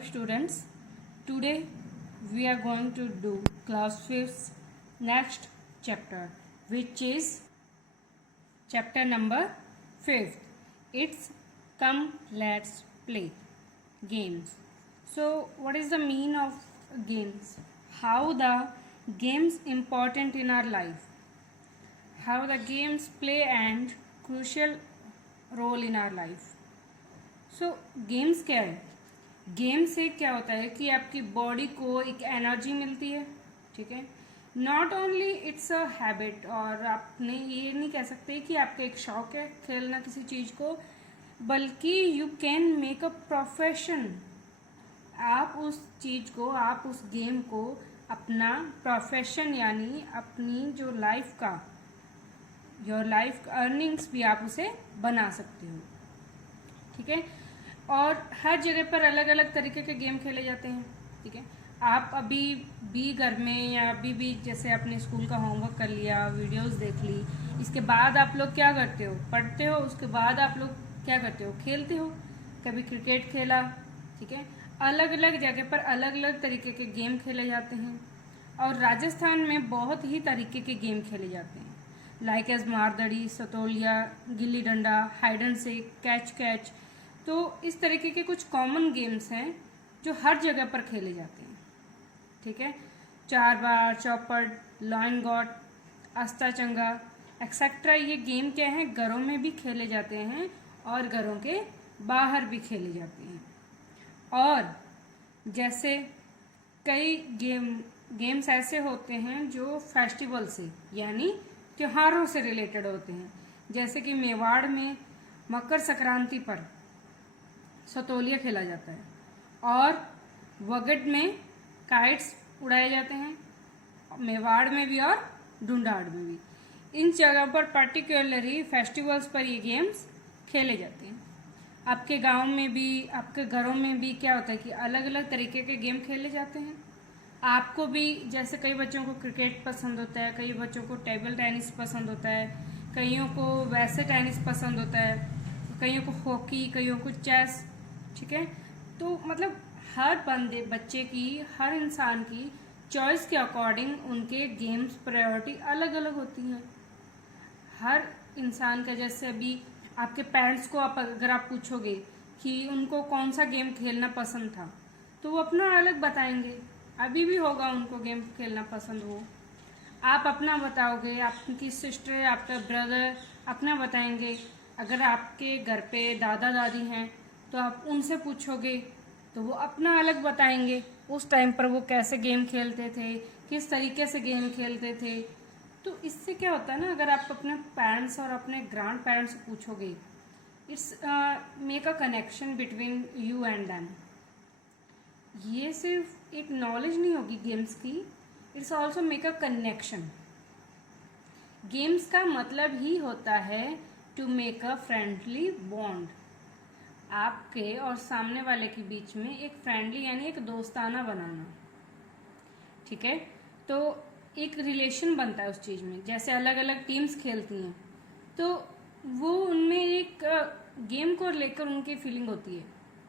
Hello students, today we are going to do class 5th next chapter, which is chapter number 5th. It's come let's play games. So what is the meaning of games? How the games important in our life? How the games play and crucial role in our life? So games क्या है? Game से क्या होता है कि आपकी body को एक एनर्जी मिलती है, ठीक है. Not only it's a habit, और आपने ये नहीं कह सकते कि आपका एक शौक है खेलना किसी चीज़ को, बल्कि you can make a profession. आप उस चीज़ को, आप उस गेम को अपना प्रोफेशन यानी अपनी जो लाइफ का, योर लाइफ अर्निंग्स भी आप उसे बना सकते हो, ठीक है. और हर जगह पर अलग अलग तरीके के गेम खेले जाते हैं, ठीक है. आप अभी भी घर में या अभी भी जैसे अपने स्कूल का होमवर्क कर लिया, वीडियोस देख ली, इसके बाद आप लोग क्या करते हो? पढ़ते हो. उसके बाद आप लोग क्या करते हो? खेलते हो. कभी क्रिकेट खेला, ठीक है. अलग अलग जगह पर अलग अलग तरीके के गेम खेले जाते हैं. और राजस्थान में बहुत ही तरीके के गेम खेले जाते हैं, like as मारदड़ी, Satoliya, gilli danda, hide and seek, catch catch. तो इस तरीके के कुछ कॉमन गेम्स हैं जो हर जगह पर खेले जाते हैं, ठीक है. चार बार, चौपड़, लॉइन गॉट, अस्ता चंगा एक्सेट्रा. ये गेम क्या है? घरों में भी खेले जाते हैं और घरों के बाहर भी खेले जाते हैं. और जैसे कई गेम्स ऐसे होते हैं जो फेस्टिवल से यानी त्योहारों से रिलेटेड होते हैं. जैसे कि मेवाड़ में मकर संक्रांति पर सतोलिया खेला जाता है, और वगड में काइट्स उड़ाए जाते हैं, मेवाड़ में भी और ढूंढाड़ में भी. इन जगह पर पर्टिकुलरली फेस्टिवल्स पर ये गेम्स खेले जाते हैं. आपके गांव में भी, आपके घरों में भी क्या होता है कि अलग अलग तरीके के गेम खेले जाते हैं. आपको भी जैसे कई बच्चों को क्रिकेट पसंद होता है, कई बच्चों को टेबल टेनिस पसंद होता है, कईयों को वैसे टेनिस पसंद होता है, कईयों को हॉकी, कईयों को चेस, ठीक है. तो मतलब हर बच्चे की, हर इंसान की चॉइस के अकॉर्डिंग उनके गेम्स प्रायोरिटी अलग अलग होती हैं. हर इंसान का, जैसे अभी आपके पेरेंट्स को अगर आप पूछोगे कि उनको कौन सा गेम खेलना पसंद था, तो वो अपना अलग बताएंगे. अभी भी होगा उनको गेम खेलना पसंद हो. आप अपना बताओगे, आपकी सिस्टर, आपका ब्रदर अपना बताएंगे. अगर आपके घर पे दादा दादी हैं तो आप उनसे पूछोगे तो वो अपना अलग बताएंगे, उस टाइम पर वो कैसे गेम खेलते थे, किस तरीके से गेम खेलते थे. तो इससे क्या होता है ना, अगर आप अपने पेरेंट्स और अपने ग्रैंड पेरेंट्स से पूछोगे, it's make a connection between you and them. ये सिर्फ एक नॉलेज नहीं होगी गेम्स की, it's also make a connection. Games का मतलब ही होता है to make a friendly bond. आपके और सामने वाले के बीच में एक फ्रेंडली यानी एक दोस्ताना बनाना, ठीक है. तो एक रिलेशन बनता है उस चीज़ में. जैसे अलग अलग टीम्स खेलती हैं तो वो उनमें एक गेम को लेकर उनकी फीलिंग होती है.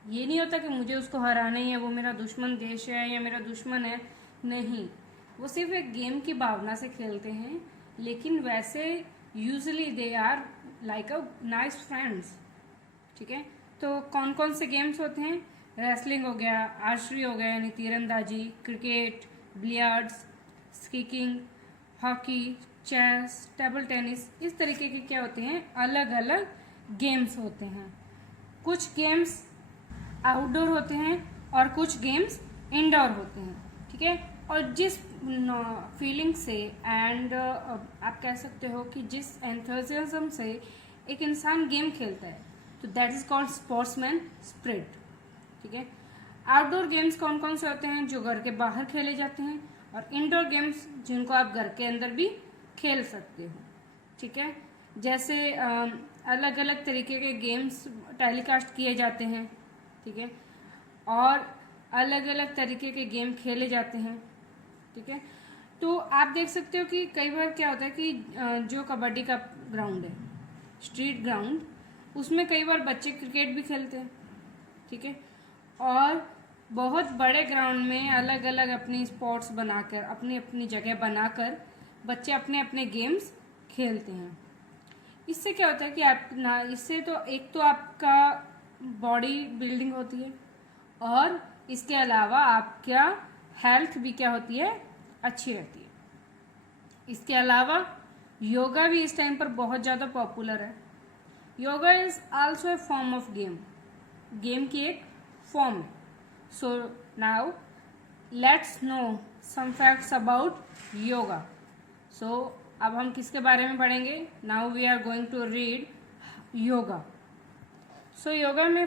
ये नहीं होता कि मुझे उसको हराना ही है, वो मेरा दुश्मन देश है या मेरा दुश्मन है. नहीं, वो सिर्फ एक गेम की भावना से खेलते हैं, लेकिन वैसे usually they are like a nice friends, ठीक है. तो कौन कौन से गेम्स होते हैं? रेसलिंग हो गया, आर्चरी हो गया यानी तीरंदाजी, cricket, billiards, skiing, hockey, chess, table tennis. इस तरीके के क्या होते हैं? अलग अलग गेम्स होते हैं. कुछ गेम्स आउटडोर होते हैं और कुछ गेम्स इंडोर होते हैं, ठीक है. और जिस फीलिंग से एंड आप कह सकते हो कि जिस एंथुसियाज्म से एक इंसान गेम खेलता है, तो that is called sportsman spirit, ठीक है. आउटडोर गेम्स कौन कौन से होते हैं? जो घर के बाहर खेले जाते हैं, और इंडोर गेम्स जिनको आप घर के अंदर भी खेल सकते हो, ठीक है. जैसे अलग अलग तरीके के गेम्स टेलीकास्ट किए जाते हैं, ठीक है, और अलग अलग तरीके के गेम खेले जाते हैं, ठीक है. तो आप देख सकते हो कि कई बार क्या होता है कि जो कबड्डी का ग्राउंड है, स्ट्रीट ग्राउंड, उसमें कई बार बच्चे क्रिकेट भी खेलते हैं, ठीक है. और बहुत बड़े ग्राउंड में अलग अलग अपनी स्पॉट्स बनाकर अपनी अपनी जगह बनाकर बच्चे अपने अपने गेम्स खेलते हैं। इससे क्या होता है कि आप ना, इससे तो एक तो आपका बॉडी बिल्डिंग होती है और इसके अलावा आपका हेल्थ भी क्या होती है, अच्छी रहती है। इसके अलावा योगा भी इस टाइम पर बहुत ज़्यादा पॉपुलर है। Yoga is also a form of game, game की एक फॉर्म है। So now let's know some facts about yoga. So अब हम किसके बारे में पढ़ेंगे? Now we are going to read yoga. So yoga में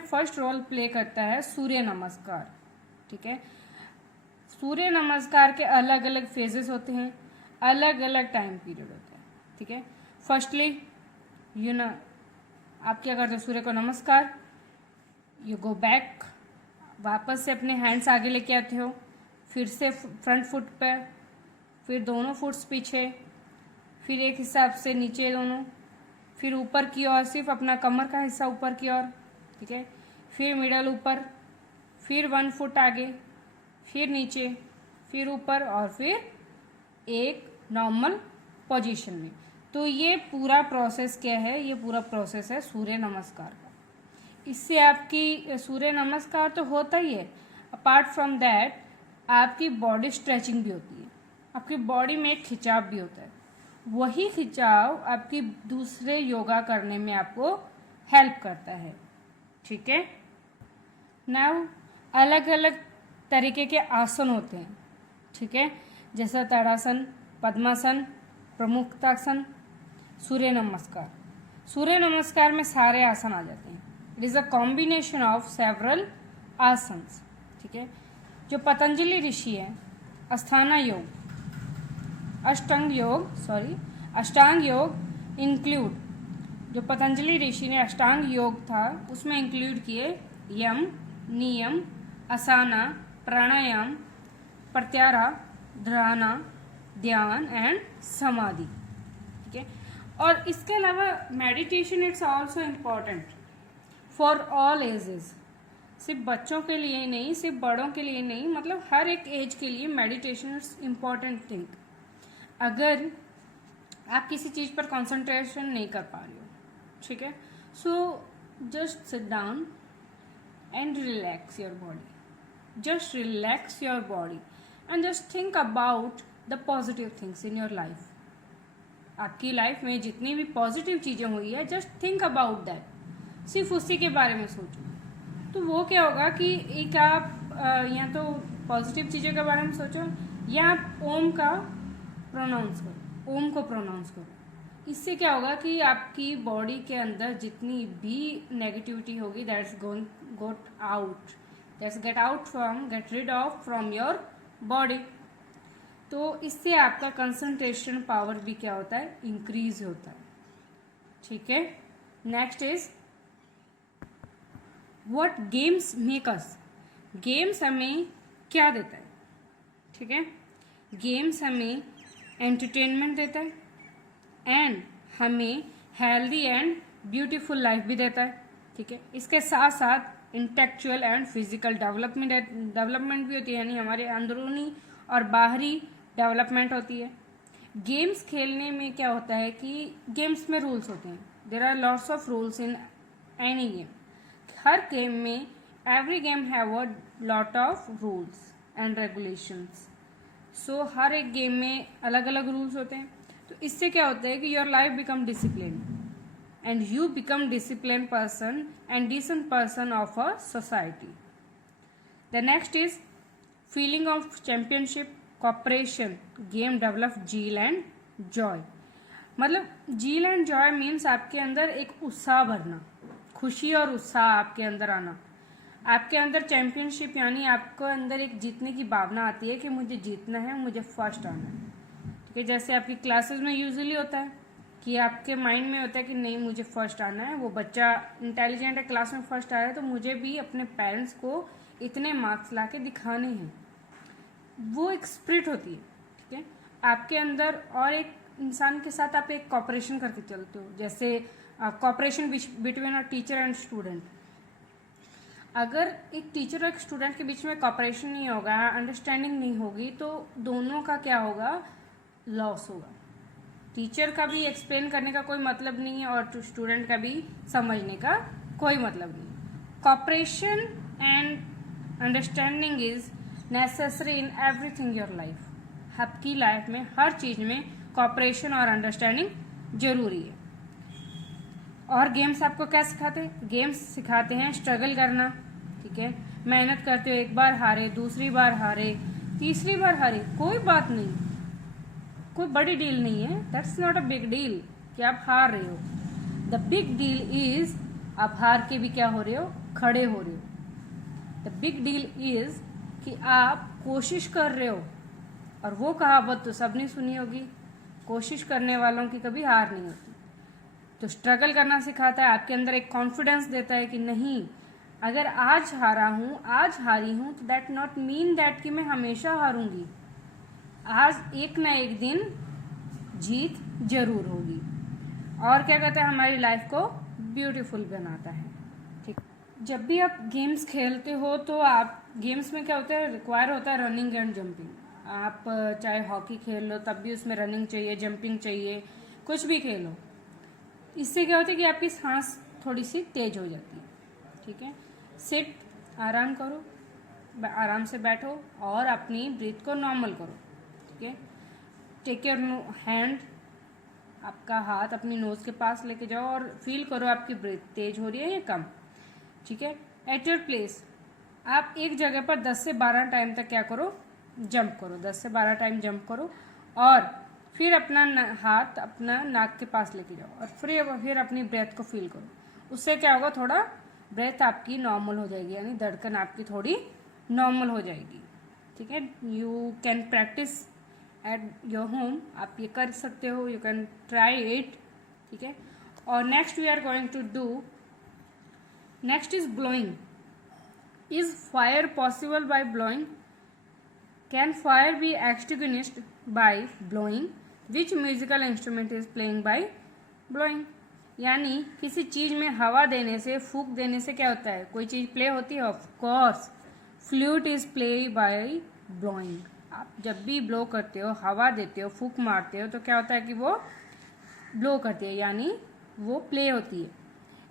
फर्स्ट रोल प्ले करता है सूर्य नमस्कार। ठीक है, सूर्य नमस्कार के अलग अलग फेजेस होते हैं, अलग अलग टाइम पीरियड होते हैं। ठीक है, फर्स्टली आप क्या करते हो, सूर्य को नमस्कार, यू गो बैक, वापस से अपने हैंड्स आगे लेके आते हो, फिर से फ्रंट फुट पर, फिर दोनों फुट्स पीछे, फिर एक हिसाब से नीचे दोनों, फिर ऊपर की ओर, सिर्फ अपना कमर का हिस्सा ऊपर की ओर। ठीक है, फिर मिडल ऊपर, फिर 1 फुट आगे, फिर नीचे, फिर ऊपर और फिर एक नॉर्मल पोजीशन में। तो ये पूरा प्रोसेस क्या है? ये पूरा प्रोसेस है सूर्य नमस्कार का। इससे आपकी सूर्य नमस्कार तो होता ही है, अपार्ट फ्रॉम दैट आपकी बॉडी स्ट्रेचिंग भी होती है, आपकी बॉडी में एक खिंचाव भी होता है। वही खिंचाव आपकी दूसरे योगा करने में आपको हेल्प करता है। ठीक है, नाउ अलग अलग तरीके के आसन होते हैं। ठीक है, जैसा ताड़ासन, पद्मासन, प्रमुखतासन, सूर्य नमस्कार। सूर्य नमस्कार में सारे आसन आ जाते हैं। It is a combination of several asanas. ठीक है, जो पतंजलि ऋषि है, अष्टांग योग इंक्लूड, जो पतंजलि ऋषि ने अष्टांग योग था उसमें इंक्लूड किए यम, नियम, आसना, प्राणायाम, प्रत्याहार, धारणा, ध्यान एंड समाधि। ठीक है, और इसके अलावा meditation it's also important for all ages. सिर्फ बच्चों के लिए नहीं, सिर्फ बड़ों के लिए नहीं, मतलब हर एक एज के लिए मेडिटेशन इट्स इम्पॉर्टेंट थिंग। अगर आप किसी चीज़ पर कंसंट्रेशन नहीं कर पा रहे हो, ठीक है, so just sit down and relax your body, just relax your body and just think about the positive things in your life. आपकी लाइफ में जितनी भी पॉजिटिव चीज़ें हुई है, जस्ट थिंक अबाउट दैट, सिर्फ उसी के बारे में सोचो। तो वो क्या होगा कि एक आप या तो पॉजिटिव चीज़ों के बारे में सोचो या आप ओम का प्रोनाउंस करो, ओम को प्रोनाउंस करो। इससे क्या होगा कि आपकी बॉडी के अंदर जितनी भी नेगेटिविटी होगी that's get rid off from your body. तो इससे आपका कंसंट्रेशन पावर भी क्या होता है, इंक्रीज होता है। ठीक है, next is what games make us. Games हमें क्या देता है? ठीक है, गेम्स हमें एंटरटेनमेंट देता है एंड हमें हेल्दी एंड ब्यूटीफुल लाइफ भी देता है। ठीक है, इसके साथ साथ इंटेलेक्चुअल एंड फिजिकल डेवलपमेंट भी होती है, यानी हमारे अंदरूनी और बाहरी डेवलपमेंट होती है। गेम्स खेलने में क्या होता है कि गेम्स में रूल्स होते हैं। There are lots of rules in any game. हर गेम में every game have a lot of rules and regulations. So हर एक गेम में अलग अलग रूल्स होते हैं। तो इससे क्या होता है कि your life become discipline and you become discipline person and decent person of a society. The next is feeling of championship, cooperation, game develop zeal and joy. मतलब जील एंड जॉय मीन्स आपके अंदर एक उत्साह भरना, खुशी और उत्साह आपके अंदर आना। आपके अंदर चैंपियनशिप यानी आपको अंदर एक जीतने की भावना आती है कि मुझे जीतना है, मुझे फर्स्ट आना है। ठीक है, जैसे आपकी क्लासेस में यूजुअली होता है कि आपके माइंड में होता है कि नहीं मुझे फर्स्ट आना है, वो बच्चा इंटेलिजेंट है, क्लास में फर्स्ट आ रहा है, तो मुझे भी अपने पेरेंट्स को इतने मार्क्स ला के दिखाने हैं। वो एक स्पिरिट होती है। ठीक है, आपके अंदर और एक इंसान के साथ आप एक कॉपरेशन करके चलते हो, जैसे cooperation between a teacher and student. अगर एक टीचर और एक स्टूडेंट के बीच में कॉपरेशन नहीं होगा, अंडरस्टैंडिंग नहीं होगी, तो दोनों का क्या होगा, लॉस होगा। टीचर का भी एक्सप्लेन करने का कोई मतलब नहीं है और स्टूडेंट का भी समझने का कोई मतलब नहीं। Cooperation and understanding is necessary in everything your life. आपकी लाइफ में हर चीज़ में कॉपरेशन और अंडरस्टैंडिंग जरूरी है। और गेम्स आपको क्या सिखाते हैं, गेम्स सिखाते हैं स्ट्रगल करना, ठीक है। मेहनत करते हो, एक बार हारे, दूसरी बार हारे, तीसरी बार हारे, कोई बात नहीं, कोई बड़ी डील नहीं है। That's not a big deal कि आप हार रहे हो। द बिग डील इज आप हार के भी क्या हो रहे हो, खड़े हो रहे हो। द बिग डील इज कि आप कोशिश कर रहे हो। और वो कहावत तो सबने सुनी होगी, कोशिश करने वालों की कभी हार नहीं होती। तो स्ट्रगल करना सिखाता है, आपके अंदर एक कॉन्फिडेंस देता है कि नहीं, अगर आज हारा हूँ, आज हारी हूँ, तो दैट नॉट मीन दैट कि मैं हमेशा हारूंगी। आज एक ना एक दिन जीत जरूर होगी। और क्या कहता है, हमारी लाइफ को ब्यूटीफुल बनाता है, ठीक। जब भी आप गेम्स खेलते हो तो आप गेम्स में क्या होता है, रिक्वायर होता है रनिंग एंड जंपिंग। आप चाहे हॉकी खेल लो तब भी उसमें रनिंग चाहिए, जंपिंग चाहिए, कुछ भी खेलो। इससे क्या होता है कि आपकी सांस थोड़ी सी तेज हो जाती है, ठीक है। सिट, आराम करो, आराम से बैठो और अपनी ब्रीथ को नॉर्मल करो, ठीक है। टेक योर हैंड, आपका हाथ अपनी नोज के पास लेके जाओ और फील करो आपकी ब्रीथ तेज हो रही है या कम, ठीक है। एट योर प्लेस आप एक जगह पर 10 से 12 टाइम तक क्या करो, जंप करो, 10 से 12 टाइम जंप करो और फिर अपना हाथ अपना नाक के पास लेके जाओ और फिर अपनी ब्रेथ को फील करो। उससे क्या होगा, थोड़ा ब्रेथ आपकी नॉर्मल हो जाएगी, यानी धड़कन आपकी थोड़ी नॉर्मल हो जाएगी, ठीक है। You can practice at your home, आप ये कर सकते हो, यू कैन ट्राई इट, ठीक है। और next we are going to do, next is blowing. Is fire possible by blowing? Can fire be extinguished by blowing? Which musical instrument is playing by blowing? यानी किसी चीज में हवा देने से, फूंक देने से क्या होता है, कोई चीज प्ले होती है? Of course flute is play by blowing. आप जब भी ब्लो करते हो, हवा देते हो, फूंक मारते हो, तो क्या होता है कि वो ब्लो करती है, यानी वो प्ले होती है।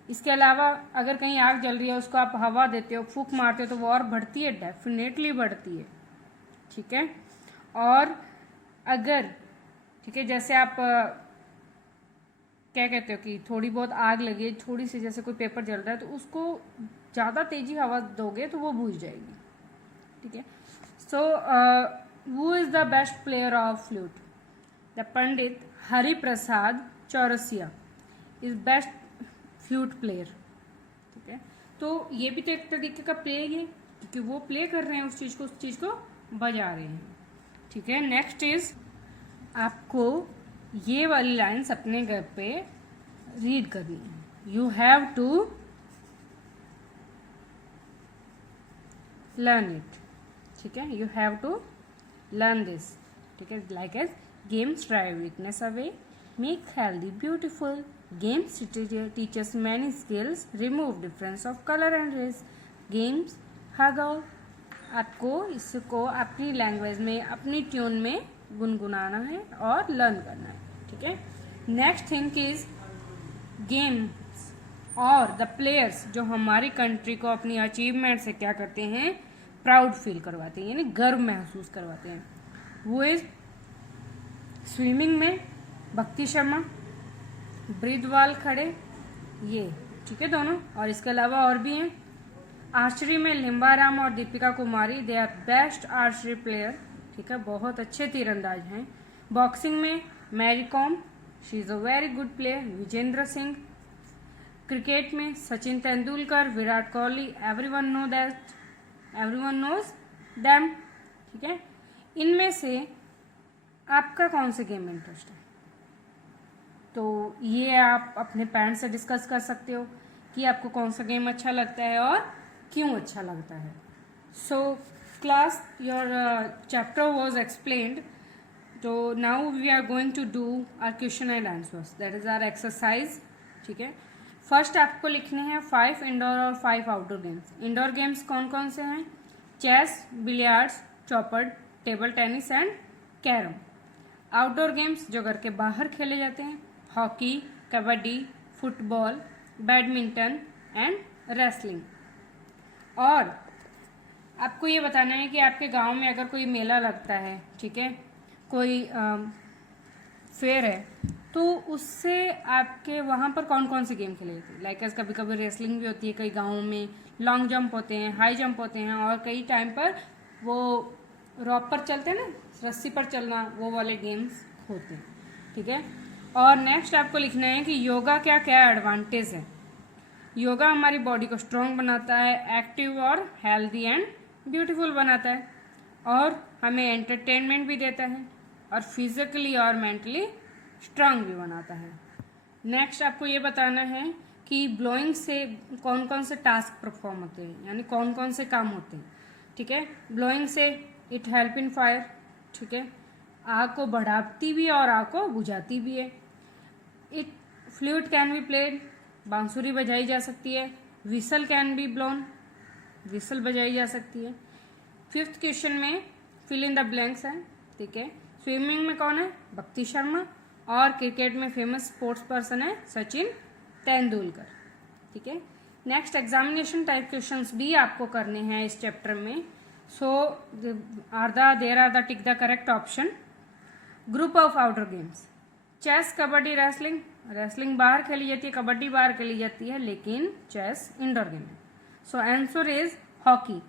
इसके अलावा अगर कहीं आग जल रही है, उसको आप हवा देते हो, फूंक मारते हो, तो वो और बढ़ती है, डेफिनेटली बढ़ती है, ठीक है। और अगर, ठीक है, जैसे आप क्या कहते हो कि थोड़ी बहुत आग लगी, थोड़ी सी जैसे कोई पेपर जल रहा है, तो उसको ज़्यादा तेजी हवा दोगे तो वो बुझ जाएगी, ठीक है। So who is the best player of flute? The Pandit Hari Prasad Chaurasia is best flute player, ठीक है। तो ये भी तो एक तरीके का प्ले है, क्योंकि वो प्ले कर रहे हैं उस चीज़ को बजा रहे हैं, ठीक है। नेक्स्ट इज, आपको ये वाली लाइन्स अपने घर पे रीड करनी है। You have to learn it, ठीक है। You have to learn this, ठीक है। Like as games drive weakness away, make healthy beautiful, games teachers many skills, remove difference of colour and race, games हगाओ। आपको इसको अपनी लैंग्वेज में, अपनी ट्यून में गुनगुनाना है और लर्न करना है, ठीक है। नेक्स्ट थिंग इज गेम्स और द प्लेयर्स जो हमारी कंट्री को अपनी अचीवमेंट से क्या करते हैं, प्राउड फील करवाते हैं, यानी गर्व महसूस करवाते हैं। वो इज स्विमिंग में भक्ति शर्मा, ब्रिजवाल खड़े, ये, ठीक है, दोनों। और इसके अलावा और भी हैं। आर्चरी में लिम्बाराम और Deepika Kumari, they are best archery player, ठीक है, बहुत अच्छे तीरंदाज हैं। बॉक्सिंग में Mary Kom, she is a very good player, Vijender Singh. Cricket में Sachin Tendulkar, Virat Kohli, everyone knows them, ठीक है। इनमें से आपका कौन से गेम में इंटरेस्ट है? तो ये आप अपने पेरेंट्स से डिस्कस कर सकते हो कि आपको कौन सा गेम अच्छा लगता है और क्यों अच्छा लगता है। So class, your chapter was explained, तो now we are going to do our question and answers, that is our exercise, ठीक है। फर्स्ट आपको लिखने हैं 5 इंडोर और 5 आउटडोर गेम्स। इंडोर गेम्स कौन कौन से हैं? चेस, बिलियर्ड्स, चौपड़, table tennis and carrom. Outdoor games जो घर के बाहर खेले जाते हैं, hockey, kabaddi, football, badminton and wrestling. और आपको ये बताना है कि आपके गांव में अगर कोई मेला लगता है, ठीक है, कोई फेयर है, तो उससे आपके वहाँ पर कौन कौन सी गेम खेले जाते हैं। लाइक कभी कभी रेसलिंग भी होती है, कई गाँवों में लॉन्ग जंप होते हैं, हाई जंप होते हैं, और कई टाइम पर वो रॉप पर चलते हैं ना, रस्सी पर चलना, वो वाले गेम्स होते हैं, ठीक है। और नेक्स्ट आपको लिखना है कि योगा क्या क्या एडवांटेज है। योगा हमारी बॉडी को स्ट्रॉन्ग बनाता है, एक्टिव और हेल्दी एंड ब्यूटीफुल बनाता है, और हमें एंटरटेनमेंट भी देता है, और फिजिकली और मेंटली स्ट्रांग भी बनाता है। नेक्स्ट आपको ये बताना है कि ब्लोइंग से कौन कौन से टास्क परफॉर्म होते हैं, यानी कौन कौन से काम होते हैं, ठीक है। ब्लोइंग से इट हेल्प इन फायर, ठीक है, आग को बढ़ाती भी है और आग को बुझाती भी है। It flute can be played, बांसुरी बजाई जा सकती है। Whistle can be blown, whistle बजाई जा सकती है। 5th क्वेश्चन में फिल इन द ब्लैंक्स है, ठीक है। स्विमिंग में कौन है? भक्ति शर्मा। और क्रिकेट में फेमस स्पोर्ट्स पर्सन है सचिन तेंदुलकर, ठीक है। नेक्स्ट एग्जामिनेशन टाइप क्वेश्चंस भी आपको करने हैं इस चैप्टर में। So there are the tick the correct option. Group of outdoor games, chess, kabaddi, wrestling. Wrestling बाहर खेली जाती है, कबड्डी बाहर खेली जाती है, लेकिन चेस इंडोर गेम है। So answer is hockey,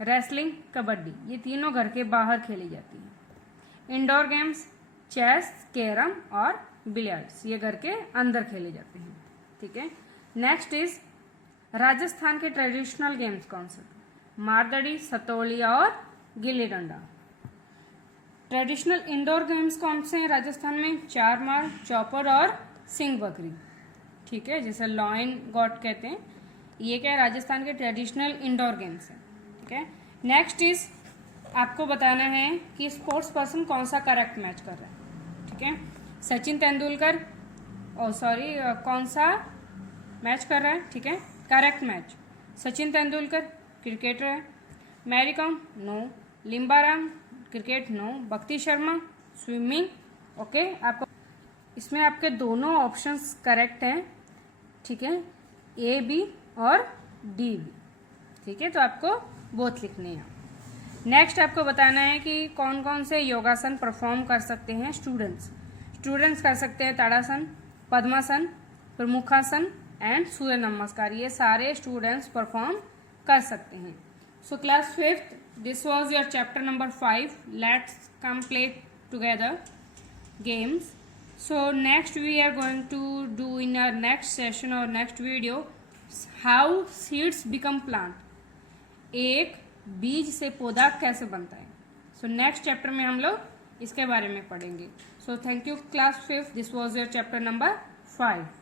wrestling, kabaddi, ये तीनों घर के बाहर खेली जाती है। इंडोर गेम्स चेस, कैरम और बिलियर्ड्स, ये घर के अंदर खेले जाते हैं, ठीक है। नेक्स्ट इज राजस्थान के ट्रेडिशनल गेम्स कौन से? मारदड़ी, सतोलिया और gilli danda. Traditional indoor games कौन से हैं राजस्थान में? चार मार, चौपड़ और सिंग बकरी, ठीक है, जिसे लॉइन गॉट कहते हैं। ये क्या है? राजस्थान के ट्रेडिशनल इंडोर गेम्स हैं, ठीक है। नेक्स्ट इज आपको बताना है कि स्पोर्ट्स पर्सन कौन सा करेक्ट मैच कर रहा है, ठीक है। सचिन तेंदुलकर, कौन सा मैच कर रहा है, ठीक है, correct match. Sachin Tendulkar cricketer है। Mary Kom, no. Limbaram, cricket, no. Bhakti Sharma, swimming, okay. आपको इसमें आपके दोनों ऑप्शंस करेक्ट हैं, ठीक है, ए बी और डी बी, ठीक है, तो आपको बोथ लिखने हैं। नेक्स्ट आपको बताना है कि कौन कौन से योगासन परफॉर्म कर सकते हैं स्टूडेंट्स कर सकते हैं ताड़ासन, पद्मासन, प्रमुखासन एंड सूर्य नमस्कार, ये सारे स्टूडेंट्स परफॉर्म कर सकते हैं। So class 5th, this was your chapter number 5। Let's come play together games. So next we are going to do in our next session or next video how seeds become plant. एक बीज से पौधा कैसे बनता है। So next chapter में हम लोग इसके बारे में पढ़ेंगे। So thank you class 5th, this was your chapter number 5।